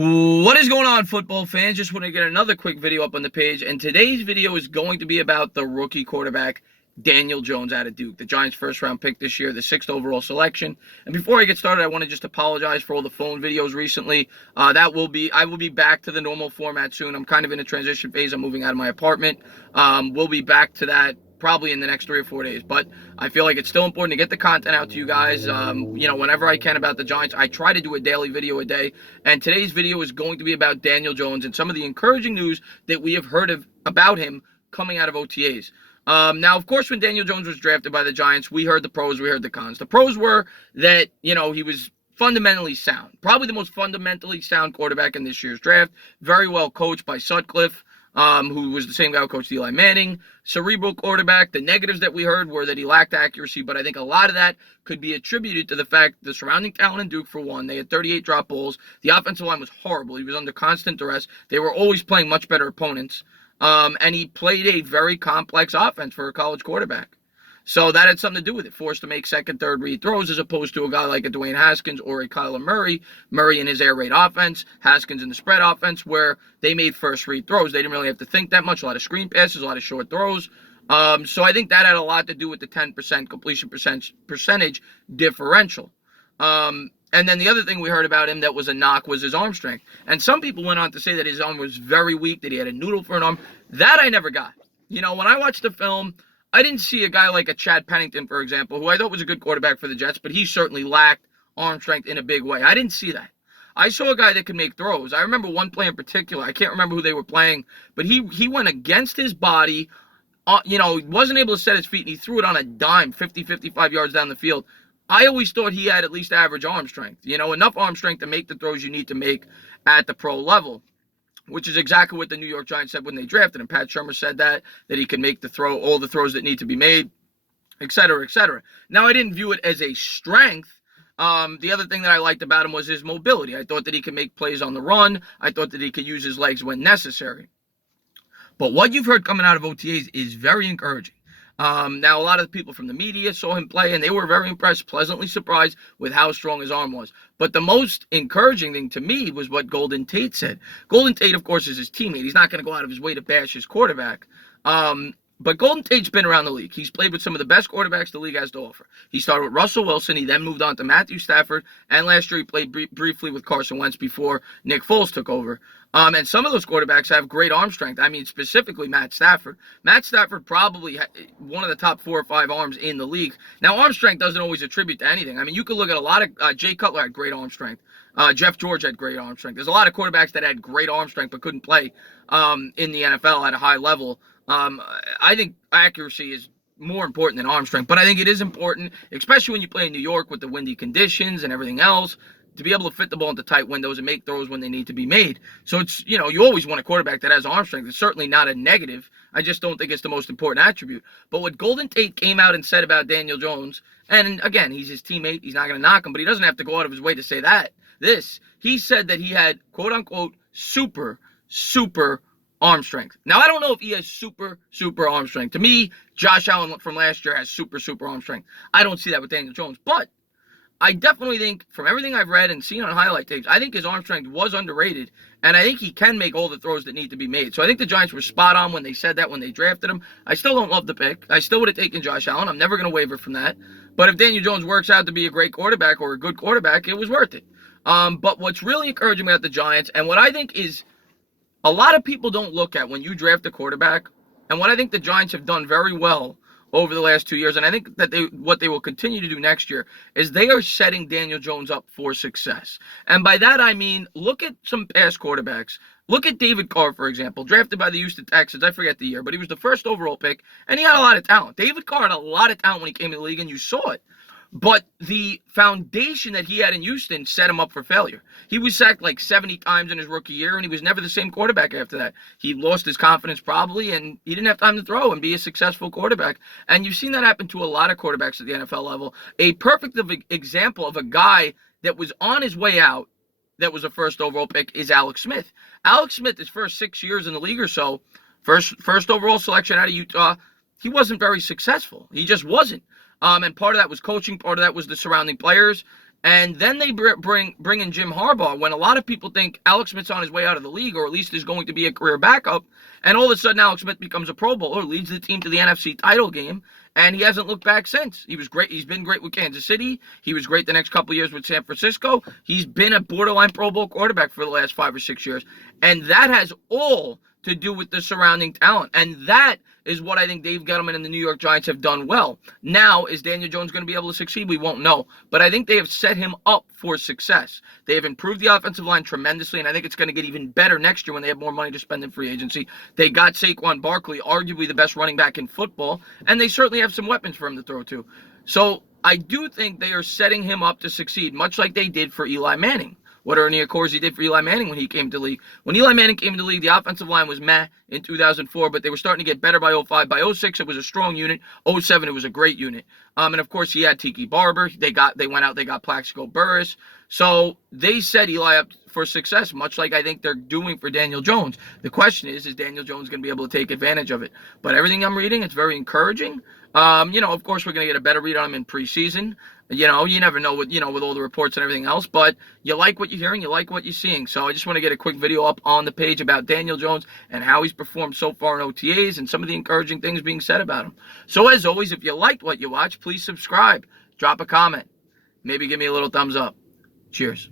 What is going on, football fans? Just want to get another quick video up on the page, and today's video is going to be about the rookie quarterback, Daniel Jones out of Duke, the Giants' first-round pick this year, the 6th overall selection. And before I get started, I want to just apologize for all the phone videos recently. I will be back to the normal format soon. I'm kind of in a transition phase. I'm moving out of my apartment. We'll be back to that probably in the next 3 or 4 days, but I feel like it's still important to get the content out to you guys, whenever I can about the Giants. I try to do a daily video a day, and today's video is going to be about Daniel Jones and some of the encouraging news that we have heard about him coming out of OTA'S. Now, of course, when Daniel Jones was drafted by the Giants, we heard the pros, we heard the cons. The pros were that, he was fundamentally sound, probably the most fundamentally sound quarterback in this year's draft, very well coached by Sutcliffe, who was the same guy who coached Eli Manning, cerebral quarterback. The negatives that we heard were that he lacked accuracy, but I think a lot of that could be attributed to the fact the surrounding talent in Duke, for one. They had 38 drop balls. The offensive line was horrible. He was under constant duress. They were always playing much better opponents, and he played a very complex offense for a college quarterback. So that had something to do with it. Forced to make second, third read throws as opposed to a guy like a Dwayne Haskins or a Kyler Murray. Murray in his air raid offense, Haskins in the spread offense, where they made first read throws. They didn't really have to think that much. A lot of screen passes, a lot of short throws. So I think that had a lot to do with the 10% completion percentage differential. And then the other thing we heard about him that was a knock was his arm strength. And some people went on to say that his arm was very weak, that he had a noodle for an arm. That I never got. When I watched the film, I didn't see a guy like a Chad Pennington, for example, who I thought was a good quarterback for the Jets, but he certainly lacked arm strength in a big way. I didn't see that. I saw a guy that could make throws. I remember one play in particular. I can't remember who they were playing, but he went against his body. He wasn't able to set his feet, and he threw it on a dime 50, 55 yards down the field. I always thought he had at least average arm strength, enough arm strength to make the throws you need to make at the pro level, which is exactly what the New York Giants said when they drafted him. Pat Shurmur said that he could make all the throws that need to be made, et cetera, et cetera. Now, I didn't view it as a strength. The other thing that I liked about him was his mobility. I thought that he could make plays on the run. I thought that he could use his legs when necessary. But what you've heard coming out of OTAs is very encouraging. Now, a lot of the people from the media saw him play, and they were very impressed, pleasantly surprised with how strong his arm was. But the most encouraging thing to me was what Golden Tate said. Golden Tate, of course, is his teammate. He's not going to go out of his way to bash his quarterback. But Golden Tate's been around the league. He's played with some of the best quarterbacks the league has to offer. He started with Russell Wilson. He then moved on to Matthew Stafford. And last year he played briefly with Carson Wentz before Nick Foles took over. And some of those quarterbacks have great arm strength. I mean, specifically Matt Stafford. Matt Stafford probably one of the top 4 or 5 arms in the league. Now, arm strength doesn't always attribute to anything. I mean, you could look at a lot of Jay Cutler had great arm strength. Jeff George had great arm strength. There's a lot of quarterbacks that had great arm strength but couldn't play in the NFL at a high level. I think accuracy is more important than arm strength, but I think it is important, especially when you play in New York with the windy conditions and everything else, to be able to fit the ball into tight windows and make throws when they need to be made. So it's, you always want a quarterback that has arm strength. It's certainly not a negative. I just don't think it's the most important attribute. But what Golden Tate came out and said about Daniel Jones, and again, he's his teammate, he's not going to knock him, but he doesn't have to go out of his way to say he said that he had, quote unquote, super arm strength. Now, I don't know if he has super arm strength. To me, Josh Allen from last year has super arm strength. I don't see that with Daniel Jones. But I definitely think, from everything I've read and seen on highlight tapes, I think his arm strength was underrated, and I think he can make all the throws that need to be made. So I think the Giants were spot on when they said that, when they drafted him. I still don't love the pick. I still would have taken Josh Allen. I'm never going to waver from that. But if Daniel Jones works out to be a great quarterback or a good quarterback, it was worth it. But what's really encouraging about the Giants, and what I think is a lot of people don't look at when you draft a quarterback, and what I think the Giants have done very well over the last 2 years, and I think that what they will continue to do next year, is they are setting Daniel Jones up for success. And by that I mean, look at some past quarterbacks. Look at David Carr, for example, drafted by the Houston Texans. I forget the year, but he was the first overall pick, and he had a lot of talent. David Carr had a lot of talent when he came in the league, and you saw it. But the foundation that he had in Houston set him up for failure. He was sacked like 70 times in his rookie year, and he was never the same quarterback after that. He lost his confidence probably, and he didn't have time to throw and be a successful quarterback. And you've seen that happen to a lot of quarterbacks at the NFL level. A perfect example of a guy that was on his way out, that was a first overall pick, is Alex Smith. Alex Smith, his first 6 years in the league or so, first overall selection out of Utah, he wasn't very successful. He just wasn't. And part of that was coaching, part of that was the surrounding players. And then they bring in Jim Harbaugh when a lot of people think Alex Smith's on his way out of the league, or at least is going to be a career backup. And all of a sudden, Alex Smith becomes a Pro Bowler, leads the team to the NFC title game, and he hasn't looked back since. He was great. He's been great with Kansas City. He was great the next couple of years with San Francisco. He's been a borderline Pro Bowl quarterback for the last 5 or 6 years. And that has all to do with the surrounding talent. And that is what I think Dave Gettleman and the New York Giants have done well. Now, is Daniel Jones going to be able to succeed? We won't know. But I think they have set him up for success. They have improved the offensive line tremendously, and I think it's going to get even better next year when they have more money to spend in free agency. They got Saquon Barkley, arguably the best running back in football, and they certainly have some weapons for him to throw to. So I do think they are setting him up to succeed, much like they did for Eli Manning. What Ernie Accorsi did for Eli Manning when he came to the league. When Eli Manning came to the league, the offensive line was meh in 2004, but they were starting to get better by 05. By 06, it was a strong unit. 07, it was a great unit. And of course, he had Tiki Barber. They went out, they got Plaxico Burress. So they set Eli up for success, much like I think they're doing for Daniel Jones. The question is Daniel Jones going to be able to take advantage of it? But everything I'm reading, it's very encouraging. Of course, we're going to get a better read on him in preseason. You never know with all the reports and everything else, but you like what you're hearing, you like what you're seeing. So I just want to get a quick video up on the page about Daniel Jones and how he's performed so far in OTAs and some of the encouraging things being said about him. So as always, if you liked what you watched, please subscribe, drop a comment, maybe give me a little thumbs up. Cheers.